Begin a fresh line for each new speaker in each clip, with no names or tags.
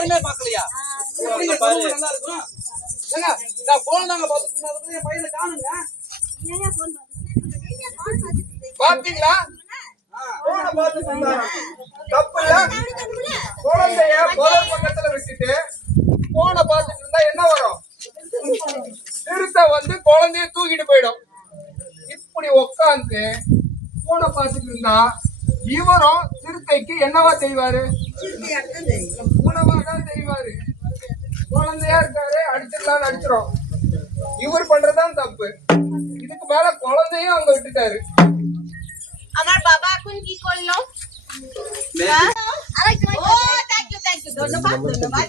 சமூகம் நல்லா இருக்கும் ஏங்க நான் போன் தாங்க பார்த்துட்டு. என் பையனை காணுங்க.
பாத்தீங்களா? போன பார்த்துட்டு இருந்தாங்க. தப்பு இல்ல. குழந்தைய முதல் பக்கத்துல வச்சுட்டு போன பார்த்துட்டு இருந்தா என்ன வரும்? சிறுத்தை வந்து குழந்தைய தூக்கிட்டு போயிடும். இப்படி உட்காந்து போன பார்த்துட்டு இருந்தா இவரும் சிறுத்தைக்கு என்னவா செய்வாரு? உணவாக செய்வாரு. குழந்தையா இருக்காரு அடிச்சிடலாம்னு அடிச்சிடும் இவர் பண்றதுதான் தப்பு. இதுக்கு மேல குழந்தையும் அவங்க விட்டுட்டாரு.
আমার বাবা এখন কি করলো ধন্যবাদ ধন্যবাদ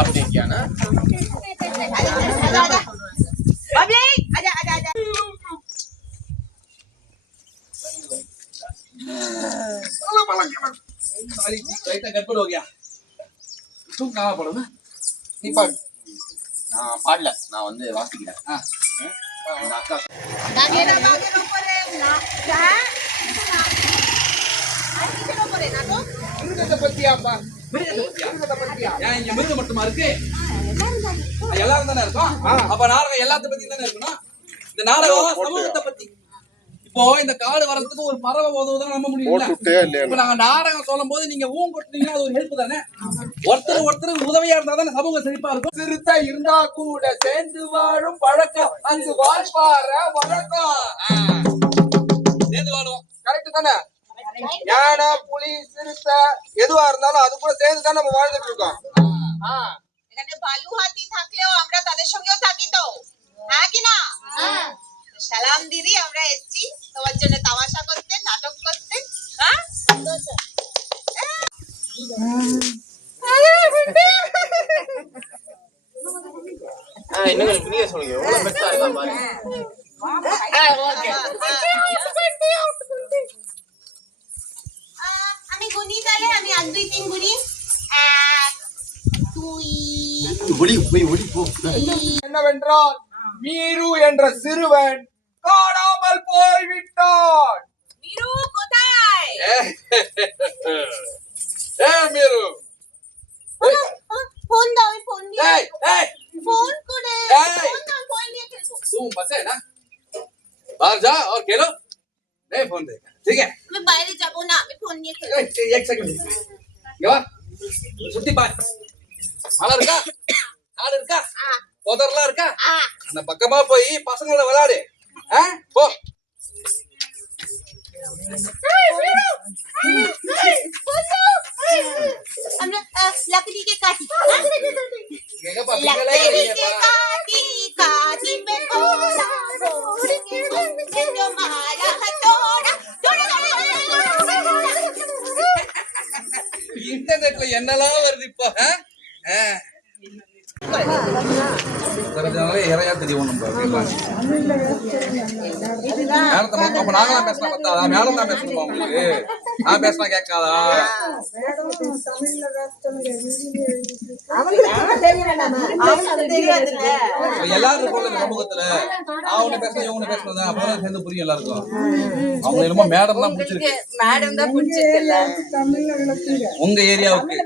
আপনি কি না கட்
பண்ணுவோயா தூக்காவா
நான் பாடல நான் வந்து வாசிக்கிறேன் அக்கா
மிருகத்தை
ஏன் இங்க மிருகம் மட்டுமா இருக்கு எல்லாரும் தானே இருக்கும் அப்ப நாடகம் எல்லாத்த பத்தி தானே இருக்கணும் இந்த நாடகம் சமூகத்தை பத்தி இப்போ இந்த காடு வரதுக்கு ஒரு பறவை உதவுதான் நம்ப முடியல இப்ப நாங்க நாடகம் சொல்லும் போது நீங்க ஊம் கொட்டினீங்கன்னா அது ஒரு ஹெல்ப் தானே? ஒருத்தர் ஒருத்தர் உதவியா இருந்தா தானே சமூகம் செழிப்பா இருக்கும்.
சிறுத்தை இருந்தா கூட சேர்ந்து வாழும் பழக்கம். அங்கு வாழ்வார வழக்கம்.
சேர்ந்து வாழுவோம்.
கரெக்ட் தானே? யானை புலி சிறுத்தை எதுவா இருந்தாலும் அது கூட சேர்ந்து தான் நம்ம வாழ்ந்துட்டு இருக்கோம்.
இன்னும் கொஞ்சம் புரிய சொல்லுங்க எவ்வளவு பெருசா இருக்கான் பாருங்க
আহ, আমি গুনি তাহলে আমি এক দুই তিন গুনি এক দুই
ஒளி போய் ஒளி போ
என்னவென்றால் மீரு என்ற சிறுவன் காணாமல் போய்விட்டான்
মিরু কোথায়
तू बसे ना बाहर जा और खेलो नहीं फोन देगा ठीक है
मैं बाहर ही जाऊँ ना मैं फोन नहीं
खेलूँ एक सेकंड यार சுத்தி பாரு மழை இருக்கா காடு இருக்கா புதர்லாம் இருக்கா அந்த பக்கமா போய் பசங்களோட விளையாடு போ
लकड़ी के काटी लकड़ी के काटी
இன்டர்நெட்ல என்னெல்லாம் வருது இப்போ இறையா தெரியும் நம்ம நாங்களாம் பேசினா பத்தாதா? மேடம் தான் பேசணுமா உங்களுக்கு? நான் பேசினா கேட்காதா? இப்ப எல்லாரும் இருக்கோம்ல இந்த சமூகத்துல. அவங்க பேசினா இவங்க பேசுனதா அப்பதான் சேர்ந்து புரியும் எல்லாருக்கும். அவங்க என்னமோ மேடம் தான் பிடிச்சிருக்கு.
மேடம் தான் பிடிச்சிருக்குல்ல.
உங்க ஏரியாவுக்கு.